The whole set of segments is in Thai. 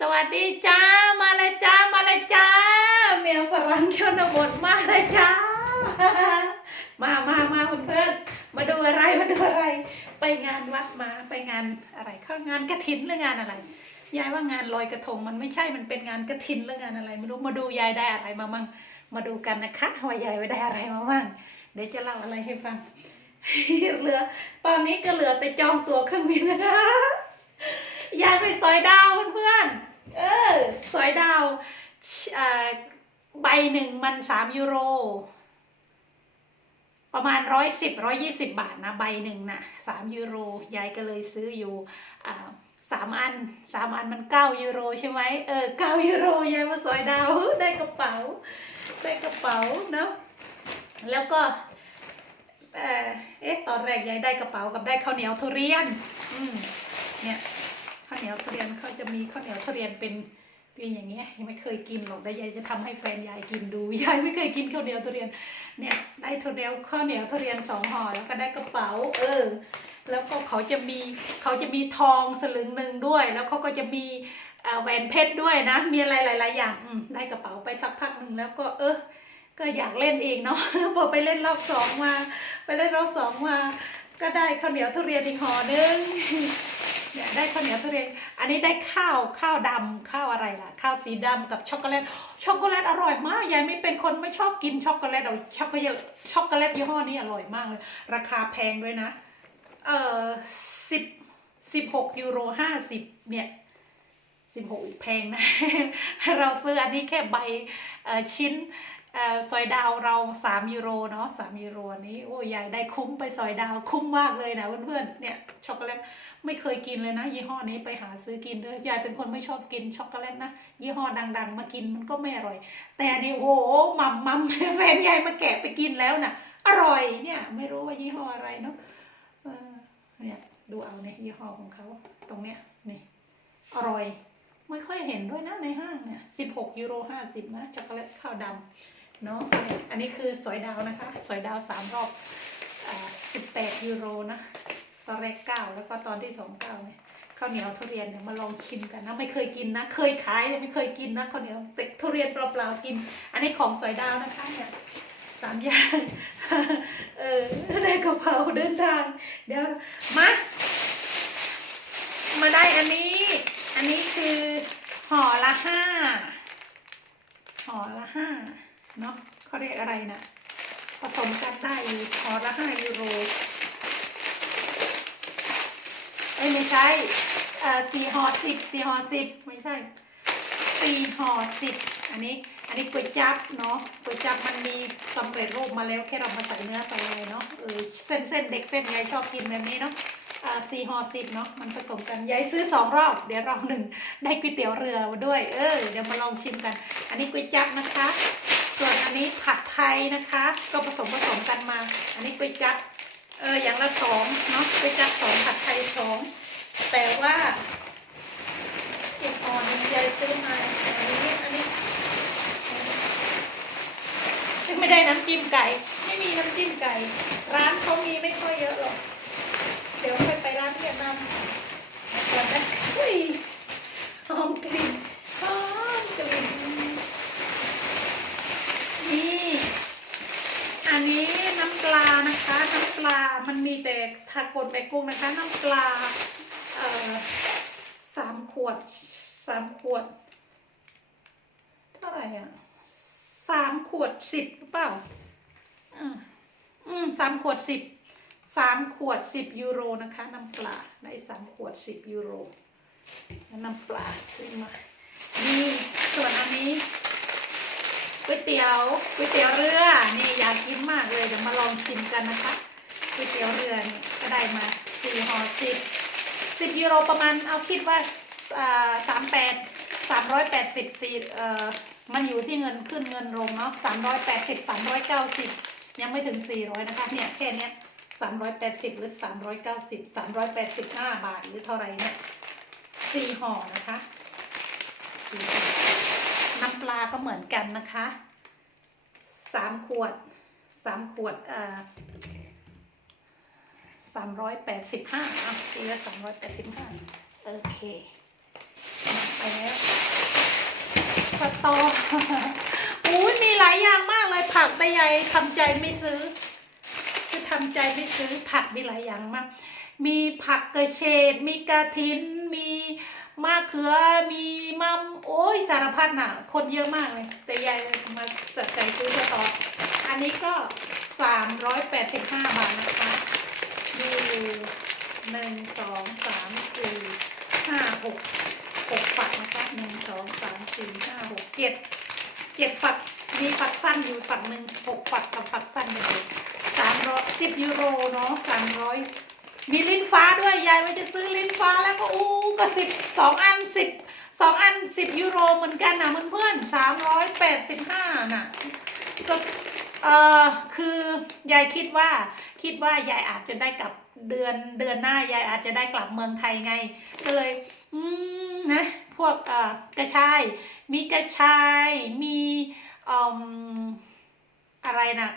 สวัสดีจ้า มาเลยจ้า มาเลยจ้า เมียฝรั่งชนบทมาเลยจ้า มามามาเพื่อนมาดูอะไร มาดูอะไร ไปงานวัดมา ไปงานอะไร เข้างานกระถินหรืองานอะไร ยายว่างานลอยกระทงมันไม่ใช่ มันเป็นงานกระถินหรืองานอะไร ไม่รู้ มาดูยายได้อะไรมามั่ง มาดูกันนะคะว่ายายไปได้อะไรมามั่ง เดี๋ยวจะเล่าอะไรให้ฟัง เหลือ ตอนนี้ก็เหลือแต่จองตั๋วเครื่องบินนะคะ ยายไปสอยดาวเพื่อนๆเออสอยดาวอ่าใบหนึ่งมันสามยูโร ประมาณร้อยสิบร้อยยี่สิบบาทนะใบหนึ่งนะสามยูโรยายก็เลยซื้ออยู่อ่าสามอันสามอันมันเก้ายูโรใช่ไหมเออเก้ายูโรยายมาสอยดาวได้กระเป๋า ได้กระเป๋าเนาะแล้วก็เอ่อเอ๊ะตอนแรกยายได้กระเป๋ากับได้ข้าวเหนียวทุเรียน อืมเนี่ยข้าวเหนียวทุเรียนเขาจะมีข้าวเหนียวทุเรียนเป็นเป็นอย่างเงี้ยยังไม่เคยกินหรอกแต่ยายจะทำให้แฟนยายกินดูยายไม่เคยกินข้าวเหนียวทุเรียนเนี่ยได้ทุเรียนข้าวเหนียวทุเรียนสองห่อแล้วก็ได้กระเป๋า เออ แล้วก็เขาจะมีเขาจะมีทองสลึงหนึ่งด้วย แล้วเขาก็จะมีแหวนเพชรด้วยนะ มีอะไรหลาย ๆ อย่างอืได้กระเป๋าไปสักพักหนึ่งแล้วก็เออก็อยากเล่นเองเนาะพอไปเล่นรอบสองมา ไปเล่นรอบสองมา ก็ได้ข้าวเหนียวทุเรียนอีกห่อนึง เนี่ยได้ข้าวเหนียวทุเรียน อันนี้ได้ข้าวข้าวดำข้าวอะไรล่ะ ข้าวสีดำกับช็อกโกแลต ช็อกโกแลตอร่อยมาก ยายไม่เป็นคนไม่ชอบกินช็อกโกแลตหรอกช็อกโกแลตช็อกโกแลตยี่ห้อนี้อร่อยมากเลย ราคาแพงด้วยนะ เออสิบสิบหกยูโรห้าสิบเนี่ยสิบหกแพงนะ เราซื้ออันนี้แค่ใบชิ้น ซอยดาวเราสามยูโรเนาะสามยูโรอันนี้โอ้ยายได้คุ้มไปซอยดาวคุ้มมากเลยนะเพื่อนๆเนี่ยช็อกโกแลตไม่เคยกินเลยนะ ยี่ห้อนี้ไปหาซื้อกินด้วยยายเป็นคนไม่ชอบกินช็อกโกแลตนะยี่ห้อดัง ๆ มากินมันก็ไม่อร่อย แต่นี่โอ้มัมมัมแฟนยายมาแกะไปกินแล้วนะอร่อยเนี่ย ไม่รู้ว่ายี่ห้ออะไรเนาะเนี่ยดูเอาเนี่ยยี่ห้อของเขาตรงเนี้ยนี่อร่อย ไม่ค่อยเห็นด้วยนะในห้างเนี่ยสิบหกยูโรห้าสิบนะช็อกโกแลตข้าวดำ เนาะอันนี้คือสอยดาวนะคะ สอยดาวสามรอบสิบแปดยูโรนะตอนแรกเก้าแล้วก็ตอนที่สองเก้าเนี่ยข้าวเหนียวทุเรียนเนี่ยมาลองชิมกันนะไม่เคยกินนะ เคยขายแต่ไม่เคยกินนะข้าวเหนียวแต่ทุเรียนเปล่าๆกิน อันนี้ของสอยดาวนะคะเนี่ยสามอย่างเออได้กระเพราเดินทาง เดี๋ยวมามาได้อันนี้ อันนี้คือห่อละห้าห่อละห้า เนาะเขาเรียกอะไรนะผสมกันได้อยู่ห่อละห้ายูโรเอ้ยไม่ใช่เอ่อสี่ห่อสิบสี่ห่อสิบไม่ใช่สี่ห่อสิบอันนี้อันนี้ก๋วยจับเนาะก๋วยจับมันมีสำเร็จรูปมาแล้วแค่เรามาใส่เนื้อใส่อะไรเนาะเออเส้นเส้นเด็กเส้นยายชอบกินแบบนี้เนาะอ่าสี่ห่อสิบเนาะมันผสมกันยายซื้อสองรอบ เดี๋ยวรอบหนึ่งได้ก๋วยเตี๋ยวเรือมาด้วย เออเดี๋ยวมาลองชิมกัน อันนี้ก๋วยจั๊บนะคะ ส่วนอันนี้ผัดไทยนะคะ ก็ผสมผสมกันมา อันนี้ก๋วยจั๊บเอออย่างละสองเนาะก๋วยจั๊บสองผัดไทยสองแต่ว่าอีกอ่อนหนึงยายซื้อมาอันนี้อันนี้ยังไม่ได้น้ำจิ้มไก่ ไม่มีน้ำจิ้มไก่ ร้านเขามีไม่ค่อยเยอะหรอก เดี๋ยวค่อยไปร้านเวียดนามก่อนนะอุ้ยหอมกลิ่นหอมกลิ่นนี่ อันนี้น้ำปลานะคะ น้ำปลา มันมีแต่ทากลแต่กุ้งนะคะ น้ำปลาเอ่อสามขวดสามขวด เท่าไหร่อะสามขวดสิบหรือเปล่า อืมอืมสามขวดสิบสามขวดสิบยูโรนะคะ น้ำปลาได้สามขวดสิบยูโรน้ำปลาซื้อมานี่ส่วนอันนี้ ก๋วยเตี๋ยวก๋วยเตี๋ยวเรือนี่อยากกินมากเลยเดี๋ยวมาลองชิมกันนะคะก๋วยเตี๋ยวเรือนี่ก็ได้มาสี่ห่อสิบสิบยูโรประมาณเอาคิดว่าสามแปดสามร้อยแปดสิบสี่เอ่อมันอยู่ที่เงินขึ้นเงินลงเนาะสามร้อยแปดสิบสามร้อยเก้าสิบยังไม่ถึงสี่ร้อยนะคะเนี่ยแค่เนี้ยสามร้อยแปดสิบหรือสามร้อยเก้าสิบสามร้อยแปดสิบห้าบาทหรือเท่าไรเนี่ยสี่ห่อนะคะสี่ห่อ ลาก็เหมือนกันนะคะสามขวดสามขวดเอ่อสามร้อยแปดสิบห้าอะตีละสามร้อยแปดสิบห้าโอเคไปแล้วตออุ้ยมีหลายอย่างมากเลยผักแต่ยายทำใจไม่ซื้อ คือทำใจไม่ซื้อผักมีหลายอย่างมาก มีผักกระเฉดมีกระถินมี มะเขือมีมัมโอ้ยสารพัดน่ะ คนเยอะมากเลย แต่ยายมาจัดใจซื้อสตออันนี้ก็สามร้อยแปดสิบห้าบาทนะคะมีหนึ่งสองสามสี่ห้าหกหกฝักนะคะหนึ่งสองสามสี่ห้าหกเจ็ดเจ็ดฝักมีฝักสั้นอยู่ฝักหนึ่งหกฝักกับฝักสั้นอยู่สามร้อยสิบยูโรเนาะสามร้อย มีลิ้นฟ้าด้วยยายว่าจะซื้อลิ้นฟ้าแล้วก็อู้ก็สิบสองอันสิบสองอันสิบยูโรเหมือนกันนะเพื่อนๆสามร้อยแปดสิบห้าน่ะก็เออคือยายคิดว่าคิดว่ายายอาจจะได้กลับเดือนเดือนหน้ายายอาจจะได้กลับเมืองไทยไง ก็เลย อืมนะพวกเอ่อกระชาย มีกระชาย มีอืมอะไรนะ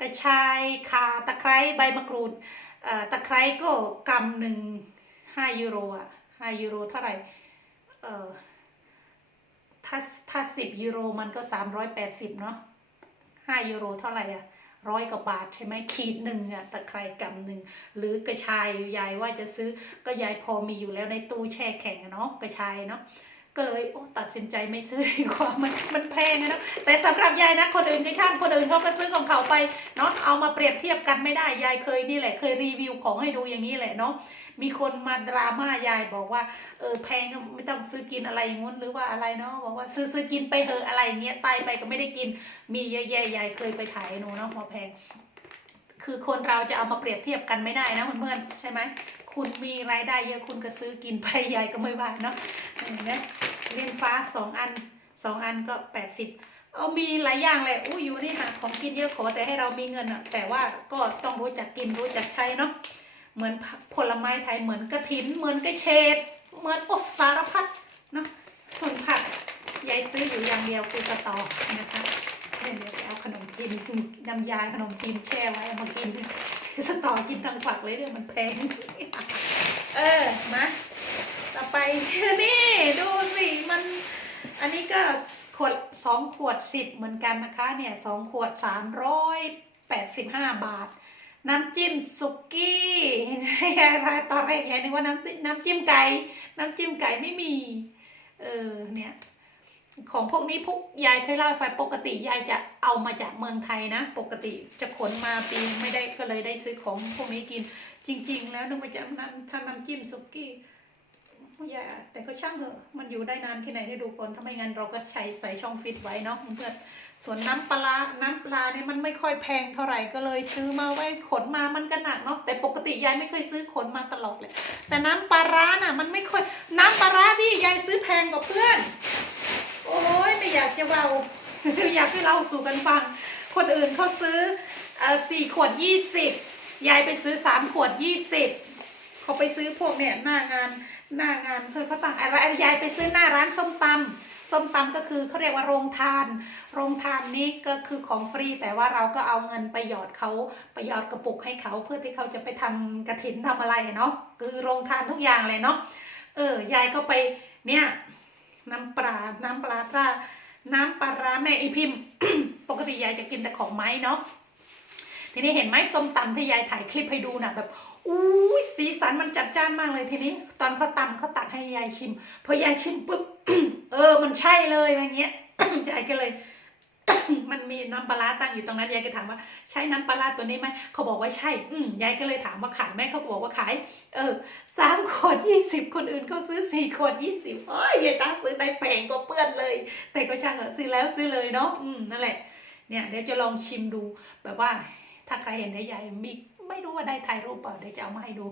กระชายขาตะไคร้ใบมะกรูด ตะไคร้ก็กำหนึ่งห้ายูโรอะห้ายูโรเท่าไหร่ถ้าถ้าสิบยูโรมันก็สามร้อยแปดสิบเนาะห้ายูโรเท่าไหร่อะร้อยกว่าบาทใช่ไหมขีดหนึ่งอะตะไคร่กำหนึ่งหรือกระชายยายว่าจะซื้อก็ยายพอมีอยู่แล้วในตู้แช่แข็งเนาะกระชายเนาะ ก็เลยโอ้ตัดสินใจไม่ซื้อดีกว่ามันมันแพงนะแต่สำหรับยายนะคนอื่นก็ช่างคนอื่นเขาก็ซื้อของเขาไปเนาะเอามาเปรียบเทียบกันไม่ได้ยายเคยนี่แหละ เคยรีวิวของให้ดูอย่างนี้แหละเนาะมีคนมาดราม่ายายบอกว่าเออแพงก็ไม่ต้องซื้อกินอะไรอย่างงี้นหรือว่าอะไรเนาะบอกว่าซื้อซื้อกินไปเหอะอะไรเงี้ยตายไปก็ไม่ได้กิน มีเยอะแยะยายเคยไปถ่ายให้หนูเนาะพอแพง คือคนเราจะเอามาเปรียบเทียบกันไม่ได้นะเพื่อนๆใช่ไหม คุณมีรายได้เยอะคุณก็ซื้อกินไปยายก็ไม่ว่าเนาะเห็นไหมเล่นฟ้าสองอันสองอันก็แปดสิบเอามีหลายอย่างเลยอู้อยู่นี่ค่ะของกินเยอะขอแต่ให้เรามีเงินอะแต่ว่าก็ต้องรู้จักกินรู้จักใช้เนาะเหมือนผลไม้ไทยเหมือนกระถิน เหมือนกระเฉดเหมือนอ้สารพัดเนาะส่วนผักยายซื้ออยู่อย่างเดียวคือสตอนะคะเดี๋ยวไปเอาขนมจีนน้ำยาขนมจีนแช่ไว้มากิน สตอกินทั้งฝักเลยเรื่องมันแพง เออ มา ต่อไปนี่ ดูสิมัน อันนี้ก็ขวดสองขวดสิบเหมือนกันนะคะ เนี่ยสองขวดสามร้อยแปดสิบห้าบาท น้ำจิ้มสุกี้ยายตอนแรกยายนึกว่าน้ำซิน้ำจิ้มไก่ น้ำจิ้มไก่ไม่มี เออ เนี่ย ของพวกนี้พวกยายเคยเล่าให้ฟังปกติยายจะเอามาจากเมืองไทยนะ ปกติจะขนมาปีไม่ได้ก็เลยได้ซื้อของพวกนี้กิน จริง ๆ แล้วนึกว่าจะน้ำถ้าน้ำจิ้มสุกี้ยายแต่ก็ช่างเถอะมันอยู่ได้นานแค่ไหนได้ดูก่อนถ้าไม่งั้นเราก็ใช้ใส่ช่องฟิตไว้เนาะเพื่อนส่วนน้ำปลาร้าน้ำปลาเนี่ยมันไม่ค่อยแพงเท่าไหร่ก็เลยซื้อมาไว้ขนมามันก็หนักเนาะแต่ปกติยายไม่เคยซื้อขนมาตลอดเลย แต่น้ำปลาร้าน่ะมันไม่ค่อยน้ำปลาร้าที่ยายซื้อแพงกว่าเพื่อน โอ้ยไม่อยากจะเบาอยากให้เราสู่กันฟัง คนอื่นเขาซื้ออ่อสี่ขวดยี่สิบยายไปซื้อสามขวดยี่สิบเขาไปซื้อพวกเนี่ยหน้างานหน้างานคือเขาตั้งอะไรยายไปซื้อหน้าร้านส้มตำส้มตำก็คือเขาเรียกว่าโรงทาน โรงทานนี้ก็คือของฟรี แต่ว่าเราก็เอาเงินไปหยอดเขาไปหยอดกระปุกให้เขาเพื่อที่เขาจะไปทำกระถินทำอะไรเนาะคือโรงทานทุกอย่างเลยเนาะเออยายก็ไปเนี่ย น้ำปลา น้ำปลาตราน้ำปลาร้าแม่อีพิมพ์ ปกติยายจะกินแต่ของไม้เนาะทีนี้เห็นไหมส้มตำที่ยายถ่ายคลิปให้ดูนะแบบอุ้ยสีสันมันจัดจ้านมากเลยทีนี้ ตอนเขาตำเขาตักให้ยายชิมพอยายชิมปุ๊บเออมันใช่เลยอย่างเงี้ยยายก็เลย มันมีน้ำปลาตั้งอยู่ตรงนั้นยายก็ถามว่าใช้น้ำปลาตัวนี้ไหมเขาบอกว่าใช่ อืมยายก็เลยถามว่าขายไหมเขาบอกว่าขาย เออสามขวดยี่สิบคนอื่นเขาซื้อสี่ขวดยี่สิบเอ้ยยายตาซื้อได้แพงกว่าเพื่อนเลย แต่ก็ช่างเหอะซื้อแล้วซื้อเลยเนาะอืมนั่นแหละ เนี่ยเดี๋ยวจะลองชิมดูแบบว่า ถ้าใครเห็นได้ยายมี ไม่รู้ว่าได้ถ่ายรูปเปล่าเดี๋ยวจะเอามาให้ดู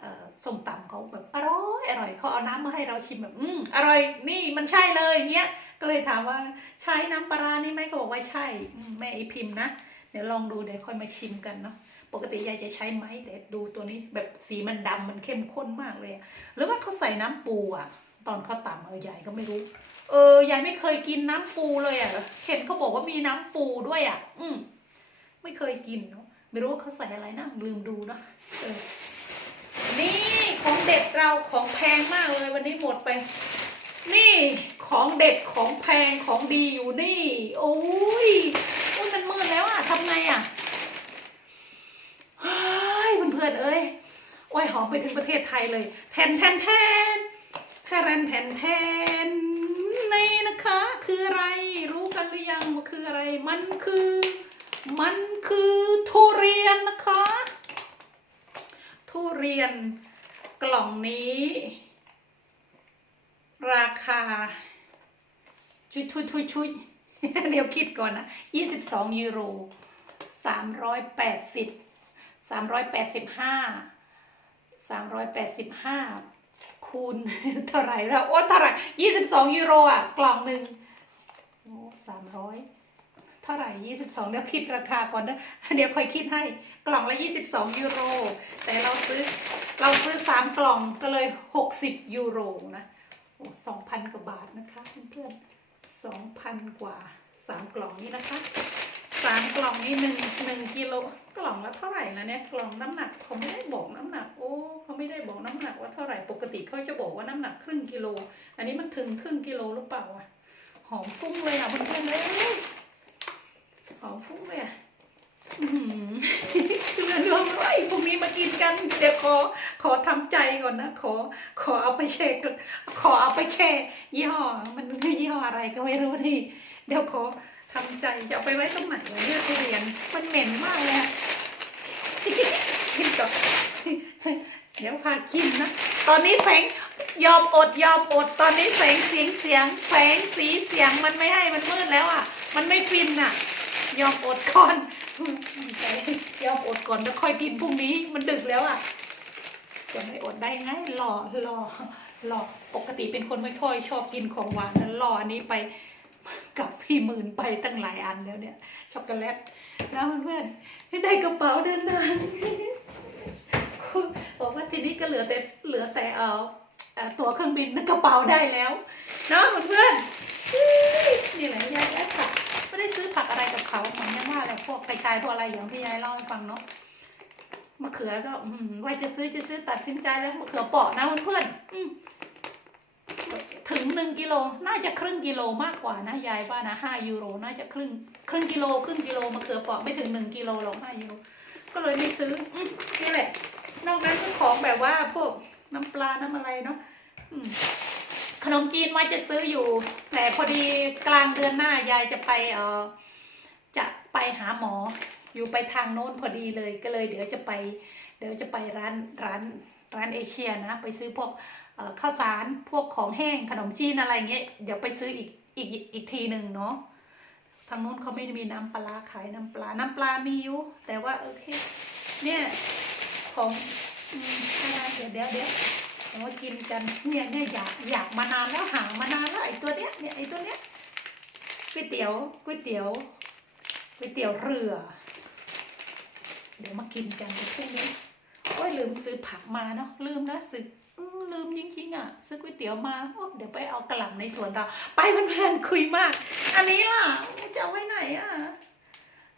เอ่อส้มตำเขาแบบอร่อยอร่อยเขาเอาน้ำมาให้เราชิมแบบอืมอร่อยนี่มันใช่เลยเนี้ยก็เลยถามว่าใช้น้ำปลานี่ไหมเขาบอกว่าใช่แม่ไอพิมพ์นะเดี๋ยวลองดูเดี๋ยวค่อยมาชิมกันเนาะปกติยายจะใช้ไม้แต่ดูตัวนี้แบบสีมันดำมันเข้มข้นมากเลยหรือว่าเขาใส่น้ำปูอะ ตอนเขาตำเออยายก็ไม่รู้ เออยายไม่เคยกินน้ำปูเลยอะเห็นเขาบอกว่ามีน้ำปูด้วยอะ อืมไม่เคยกินเนาะ ไม่รู้ว่าเขาใส่อะไรนะลืมดูนะเออนี่ของเด็ดเราของแพงมากเลยวันนี้หมดไป นี่ของเด็ดของแพงของดีอยู่นี่ โอ้ยโอ้ยมันมืดแล้วอะทำไงอะเฮ้ยเพื่อนๆเอ้ยโอ้ยหอมไปถึงประเทศไทยเลยแทนแทนแทนแทนแทนแทนนี่นะคะ คืออะไรรู้กันหรือยังว่าคืออะไรมันคือ มันคือทุเรียนนะคะ ทุเรียนกล่องนี้ ราคา ชุยชุยชุยชุยเดี๋ยวคิดก่อนนะยี่สิบสองยูโรสามร้อยแปดสิบสามร้อยแปดสิบห้าสามร้อยแปดสิบห้าคูณเท่าไหร่แล้ว โอ้เท่าไหร่ยี่สิบสองยูโรอะ กล่องหนึ่งโอ้สามร้อย เท่าไหร่ยี่สิบสองเดี๋ยวคิดราคาก่อนนะเดี๋ยวคอยคิดให้กล่องละยี่สิบสองยูโร แต่เราซื้อเราซื้อสามกล่องก็เลยหกสิบยูโรนะโอ้สองพันกว่าบาทนะคะเพื่อนๆสองพันกว่าสามกล่องนี้นะคะสามกล่องนี้หนึ่งหนึ่งกิโลกล่องละเท่าไหร่นะเนี่ยกล่องน้ำหนักเขาไม่ได้บอกน้ำหนัก โอ้เขาไม่ได้บอกน้ำหนักว่าเท่าไหร่ปกติเขาจะบอกว่าน้ำหนักครึ่งกิโล อันนี้มันถึงครึ่งกิโลหรือเปล่าอะหอมฟุ้งเลยอะเพื่อนๆเลย หอมฟุ้งเลยอะอื้อเรื่องเรื่องไรพรุ่งนี้มากินกันเดี๋ยวขอขอทำใจก่อนนะ ขอขอเอาไปแช่ก่อนขอเอาไปแช่ยี่ห้อมันยี่ห้ออะไรก็ไม่รู้นี่เดี๋ยวขอทำใจจะเอาไปไว้ตรงไหนวะเนี่ยทุเรียนมันเหม็นมากเลยอะกินก่อนเดี๋ยวพากินนะตอนนี้แสงยอมอดยอมอด ตอนนี้แสงเสียงเสียงแสงสีเสียงมันไม่ให้มันมืดแล้วอะ มันไม่ฟินอะ ยอมอดก่อนยอมอดก่อนแล้วค่อยกินพรุ่งนี้มันดึกแล้วอะจะไม่อดได้ไงรอรอรอปกติเป็นคนไม่ค่อยชอบกินของหวานนั้นรออันนี้ไปกับพี่หมื่นไปตั้งหลายอันแล้วเนี่ยช็อกโกแลตนะเพื่อนให้ได้กระเป๋าเดินทางบอกว่าทีนี้ก็เหลือแต่เหลือแต่เออเอ่อตั๋วเครื่องบินกระเป๋าได้แล้วเนาะเพื่อนนี่แหละยายได้ผัก ไม่ได้ซื้อผักอะไรกับเขาเหมือนยังว่าอะไรพวกกระชายพวกอะไรอย่างที่ยายเล่าให้ฟังเนาะมะเขือก็ อืมว่าจะซื้อจะซื้อตัดสินใจแล้วมะเขือเปาะนะเพื่อนอืมถึงหนึ่งกิโลน่าจะครึ่งกิโลมากกว่านะยายว่านะห้ายูโรน่าจะครึ่งครึ่งกิโลครึ่งกิโลมะเขือเปาะไม่ถึงหนึ่งกิโลหรอกห้ายูโรก็เลยไม่ซื้ออืมนี่แหละนอกนั้นก็ของแบบว่าพวกน้ำปลาน้ำอะไรเนาะอืม ขนมจีนว่าจะซื้ออยู่ แต่พอดีกลางเดือนหน้ายายจะไปเออจะไปหาหมอ อยู่ไปทางโน้นพอดีเลยก็เลย เดี๋ยวจะไป เดี๋ยวจะไปร้านร้านร้านเอเชียนะ ไปซื้อพวกข้าวสารพวกของแห้งขนมจีนอะไรเงี้ยเดี๋ยวไปซื้ออีกอีกอีกทีหนึ่งเนาะทางโน้นเขาไม่ได้มีน้ำปลาขายน้ำปลา น้ำปลามีอยู่แต่ว่าโอเค เนี่ยของอืมอะไรเดี๋ยวเดี๋ยวเดี๋ยว เอามากินกันเนี่ยเนี่ยอยากอยากมานานแล้วหามานานแล้วไอ้ตัวเนี้ยเนี่ยไอ้ตัวเนี้ยก๋วยเตี๋ยวก๋วยเตี๋ยวก๋วยเตี๋ยวเรือ เดี๋ยวมากินกันพรุ่งนี้โอ้ยลืมซื้อผักมาเนาะลืมนะซื้ออืมลืมจริงๆอะ ซื้อก๋วยเตี๋ยวมาเดี๋ยวไปเอากระหล่ำในสวนเรา ไปเพื่อนๆคุยมาก อันนี้ล่ะจะเอาไว้ไหนอะ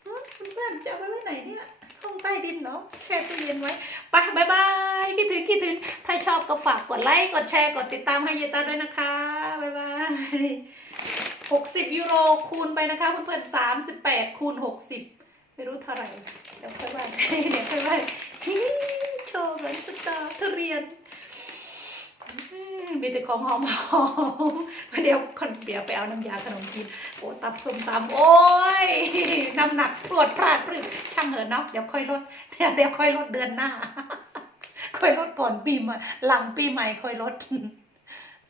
เพื่อนๆจะเอาไว้ไว้ไหนเนี่ย ต้องใต้ดินเนาะแช่ตู้เย็นไว้ไปบายบายคิดถึงคิดถึงถ้าชอบก็ฝากกดไลค์กดแชร์กดติดตามให้เยตาด้วยนะคะบายบายหกสิบยูโรคูณไปนะคะเพื่อนๆสามสิบแปดคูณหกสิบไม่รู้เท่าไหร่ เดี๋ยวค่อยว่าเดี๋ยวค่อยว่าโชว์เหมือนสตาร์ทุเรียน มีแต่ของหอมหอมๆเดี๋ยวคนเดียวไปเอาน้ำยาขนมจีนโอ้ตับสมตำโอ้ยน้ำหนักปวดพลาดปรึกช่างเหินเนาะเดี๋ยวค่อยลดเดี๋ยวเดี๋ยวค่อยลดเดือนหน้า ค่อยลดก่อนปีใหม่หลังปีใหม่ค่อยลด